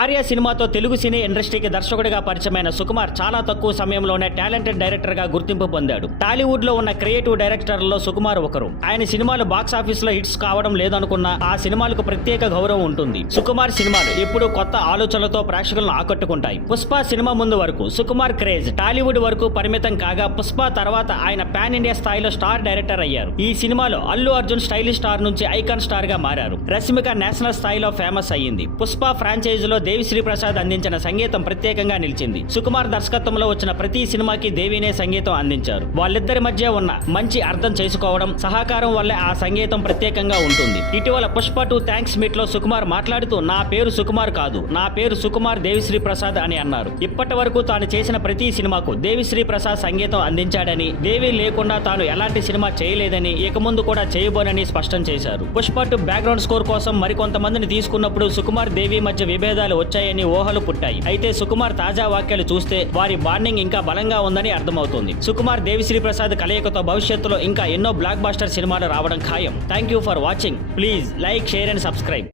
ఆర్య సినిమాతో తెలుగు సినీ ఇండస్ట్రీకి దర్శకుడిగా పరిచయమైన సుకుమార్ చాలా తక్కువ సమయంలోనే టాలెంటెడ్ డైరెక్టర్ గా గుర్తింపు పొందాడు. టాలీవుడ్ లో ఉన్న క్రియేటివ్ డైరెక్టర్లలో సుకుమార్ ఒకరు. ఆయన సినిమాలు బాక్సాఫీస్ లో హిట్స్ కావడం లేదనుకున్నా ఆ సినిమాలకు ప్రత్యేక గౌరవం ఉంటుంది. సుకుమార్ సినిమాలు ఎప్పుడూ కొత్త ఆలోచనలతో ప్రేక్షకులను ఆకట్టుకుంటాయి. పుష్ప సినిమా ముందు వరకు సుకుమార్ క్రేజ్ టాలీవుడ్ వరకు పరిమితం కాగా పుష్ప తర్వాత ఆయన పాన్ ఇండియా స్థాయిలో స్టార్ డైరెక్టర్ అయ్యారు. ఈ సినిమాలో అల్లు అర్జున్ స్టైలిష్ స్టార్ నుంచి ఐకాన్ స్టార్ గా మారారు. రష్మిక నేషనల్ స్థాయిలో ఫేమస్ అయ్యింది. పుష్ప ఫ్రాంచైజీలో దేవిశ్రీ ప్రసాద్ అందించిన సంగీతం ప్రత్యేకంగా నిలిచింది. సుకుమార్ దర్శకత్వంలో వచ్చిన ప్రతి సినిమాకి దేవినే సంగీతం అందించారు. వాళ్ళిద్దరి మధ్య ఉన్న మంచి అర్థం చేసుకోవడం, సహకారం వల్లే ఆ సంగీతం ప్రత్యేకంగా ఉంటుంది. ఇటీవల పుష్ప 2 థ్యాంక్స్ మీట్ లో సుకుమార్ మాట్లాడుతూ నా పేరు సుకుమార్ కాదు, నా పేరు సుకుమార్ దేవిశ్రీ ప్రసాద్ అని అన్నారు. ఇప్పటి వరకు తాను చేసిన ప్రతి సినిమాకు దేవిశ్రీ ప్రసాద్ సంగీతం అందించాడని, దేవి లేకుండా తాను ఎలాంటి సినిమా చేయలేదని, ఇక ముందు కూడా చేయబోనని స్పష్టం చేశారు. పుష్ప 2 బ్యాక్గ్రౌండ్ స్కోర్ కోసం మరికొంతమందిని తీసుకున్నప్పుడు సుకుమార్ దేవి మధ్య విభేదాలు వచ్చాయని ఊహలు పుట్టాయి. అయితే సుకుమార్ తాజా వాక్యాలు చూస్తే వారి బాండింగ్ ఇంకా బలంగా ఉందని అర్థమవుతోంది. సుకుమార్ దేవిశ్రీ ప్రసాద్ కలయికతో భవిష్యత్తులో ఇంకా ఎన్నో బ్లాక్ బస్టర్ సినిమాలు రావడం ఖాయం. Thank you for watching. Please like, share and subscribe.